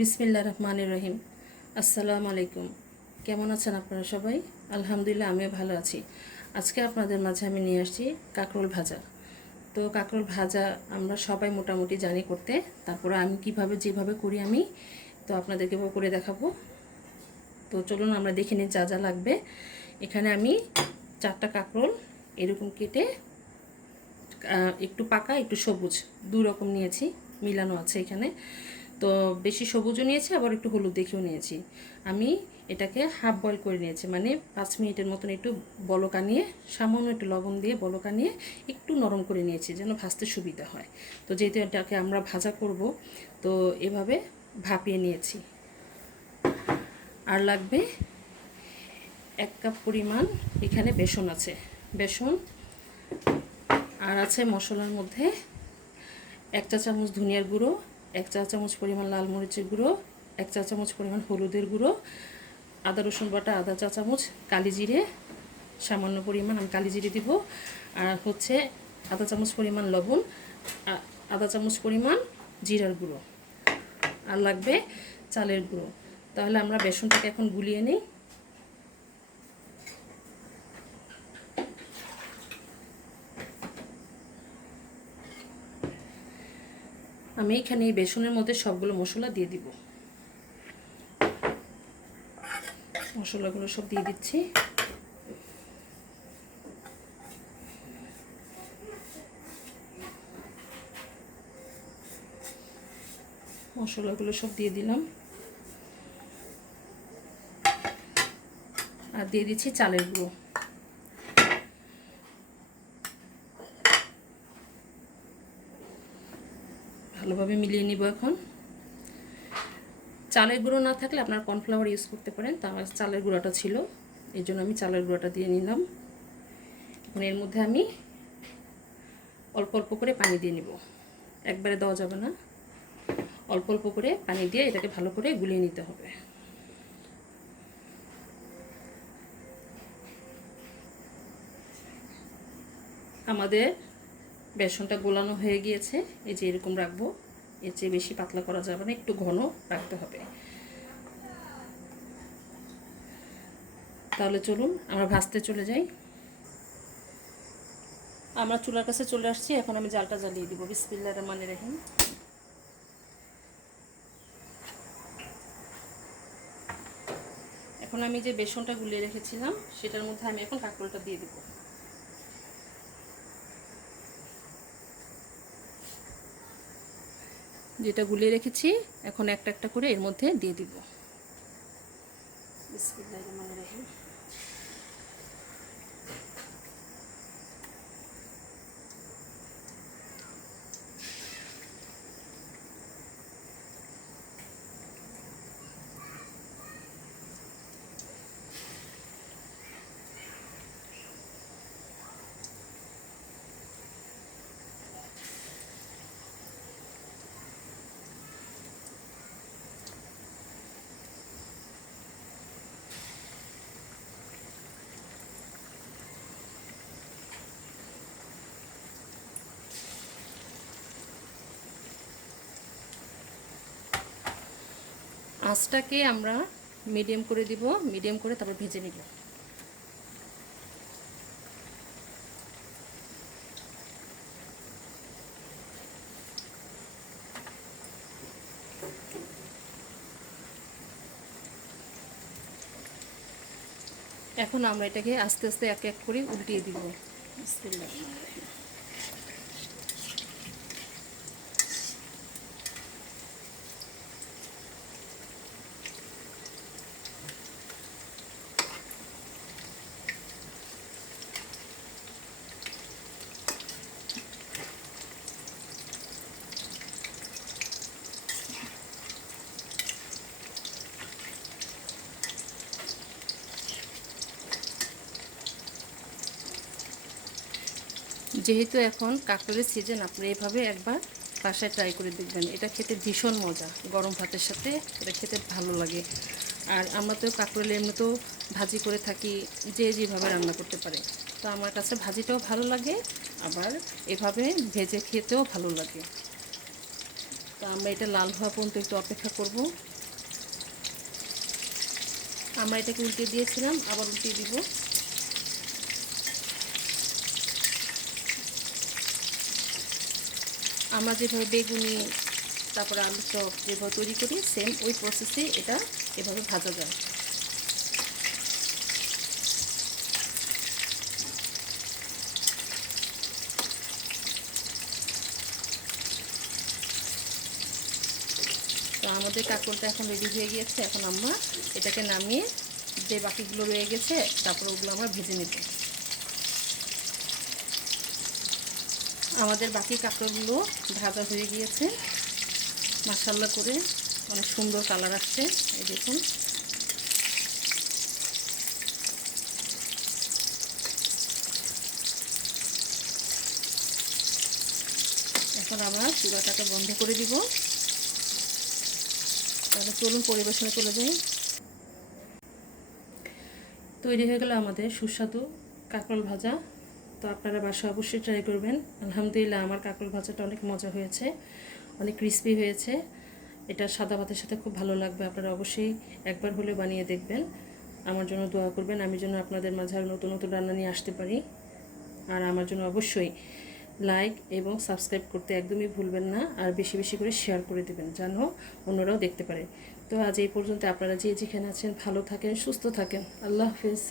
বিসমিল্লাহ রহমানির রহিম। আসসালামু আলাইকুম। কেমন আছেন আপনারা সবাই? আলহামদুলিল্লাহ, আমিও ভালো আছি। আজকে আপনাদের মাঝে আমি নিয়ে আসছি কাঁকরোল ভাজা। তো কাঁকরোল ভাজা আমরা সবাই মোটামুটি জানি করতে। তারপরে আমি যেভাবে করি আমি তো আপনাদেরকে করে দেখাবো। তো চলুন আমরা দেখে নিই যা যা লাগবে। এখানে আমি 4টা কাঁকরোল এরকম কেটে একটু পাকা একটু সবুজ দুই রকম নিয়েছি, মিলানো আছে এখানে। তো বেশি সবুজও নিয়েছি, আবার একটু হলুদ দেখেও নিয়েছি। আমি এটাকে হাফ বয়েল করে নিয়েছি, মানে 5 মিনিটের মতন একটু বলকা নিয়ে সামান্য একটু লবণ দিয়ে বলকা নিয়ে একটু নরম করে নিয়েছি যেন ভাজতে সুবিধা হয়। তো যেহেতু এটাকে আমরা ভাজা করব, তো এভাবে ভাপিয়ে নিয়েছি। আর লাগবে 1 কাপ পরিমাণ এখানে বেসন আছে, বেসন। আর আছে মশলার মধ্যে 1 চা চামচ ধনিয়ার গুঁড়ো, 1 চা চামচ পরিমাণ লাল মরিচের গুঁড়ো, 1 চা চামচ পরিমাণ হলুদের গুঁড়ো, আদা রসুন বাটা আধা চা চামচ, কালি জিরে সামান্য পরিমাণ আমি কালি জিরে দিব, আর হচ্ছে আধা চামচ পরিমাণ লবণ, আধা চামচ পরিমাণ জিরার গুঁড়ো, আর লাগবে চালের গুঁড়ো। তাহলে আমরা বেসনটাকে এখন গুলিয়ে নিই। আমি এখানে এই বেসনের মধ্যে সবগুলো মশলা দিয়ে দিব। মশলাগুলো সব দিয়ে দিচ্ছি। মশলাগুলো সব দিয়ে দিলাম, আর দিয়ে দিচ্ছি চালের গুঁড়ো। ভালোভাবে মিলিয়ে নিব। এখন চালের গুঁড়ো না থাকলে আপনার কর্নফ্লাওয়ার ইউজ করতে পারেন, তো আমার চালের গুঁড়োটা ছিল, এই জন্য আমি চালের গুঁড়োটা দিয়ে নিলাম। এখন এর মধ্যে আমি অল্প অল্প করে পানি দিয়ে নিব, একবারে দেওয়া যাবে না, অল্প অল্প করে পানি দিয়ে এটাকে ভালো করে গুলিয়ে নিতে হবে। আমাদের বেসনটা গোলানো হয়ে গিয়েছে, এই যে এরকম রাখবো, এর চেয়ে বেশি পাতলা করা যাবে না, একটু ঘন রাখতে হবে। তাহলে চলুন আমরা ভাজতে চলে যাই। আমরা চুলার কাছে চলে আসছি, এখন আমি জালটা জ্বালিয়ে দিব। বিসমিল্লাহির রহমানির রহিম। এখন আমি যে বেসনটা গুলিয়ে রেখেছিলাম সেটার মধ্যে আমি এখন কাঁকরোলটা দিয়ে দিব। যেটা গুলিয়ে রেখেছি এখন একটা একটা করে এর মধ্যে দিয়ে দিব। বিসমিল্লাহির রহমানির রহিম। আঁচটাকে আমরা মিডিয়াম করে দিব, মিডিয়াম করে তারপর ভেজে নিব। এখন আমরা এটাকে আস্তে আস্তে এক এক করে উল্টিয়ে দিব। বিসমিল্লাহ। যেহেতু এখন কাঁকরোলের সিজন, আপনারা এভাবে একবার বাসায় ট্রাই করে দেখবেন। এটা খেতে ভীষণ মজা, গরম ভাতের সাথে এটা খেতে ভালো লাগে। আর আমরা তো কাঁকরোল এমনিতেও ভাজি করে থাকি, যে যেভাবে রান্না করতে পারে। তো আমার কাছে ভাজিটাও ভালো লাগে, আবার এভাবে ভেজে খেতেও ভালো লাগে। তো আমরা এটা লাল হওয়া পর্যন্ত একটু অপেক্ষা করব। আমরা এটাকে উল্টে দিয়েছিলাম, আবার উল্টে দিব। আমরা যেভাবে বেগুনি তারপরে আলু চপ যেভাবে তৈরি করি, সেম ওই প্রসেসে এটা এভাবে ভাজা যায়। তো আমাদের কাঁকরোলটা এখন রেডি হয়ে গিয়েছে। এখন আমরা এটাকে নামিয়ে যে বাকিগুলো রয়ে গেছে তারপরে ওগুলো আমরা ভেজে নেব। আমাদের বাকি কাঁকরোলগুলো ভাজা হয়ে গিয়েছে মাশাআল্লাহ করে, অনেক সুন্দর কালার আসছে। এই দেখুন, এখন আমরা চুলাটাকে বন্ধ করে দিব। তাহলে চলুন পরিবেশনে চলে যাই। তৈরি হয়ে গেল আমাদের সুস্বাদু কাঁকরোল ভাজা। তো আপনারা বাসায় অবশ্যই ট্রাই করবেন। আলহামদুলিল্লাহ, আমার কাঁকরোল ভাজাটা অনেক মজা হয়েছে, অনেক ক্রিস্পি হয়েছে। এটা সাদা ভাতের সাথে খুব ভালো লাগবে। আপনারা অবশ্যই একবার হলে বানিয়ে দেখবেন। আমার জন্য দোয়া করবেন, আমি যেন আপনাদের মাঝে আরও নতুন নতুন রান্না নিয়ে আসতে পারি। আর আমার জন্য অবশ্যই লাইক এবং সাবস্ক্রাইব করতে একদমই ভুলবেন না। আর বেশি বেশি করে শেয়ার করে দেবেন যেন অন্যরাও দেখতে পারে। তো আজ এই পর্যন্ত। আপনারা যে যেখানে আছেন ভালো থাকেন, সুস্থ থাকেন। আল্লাহ হাফেজ।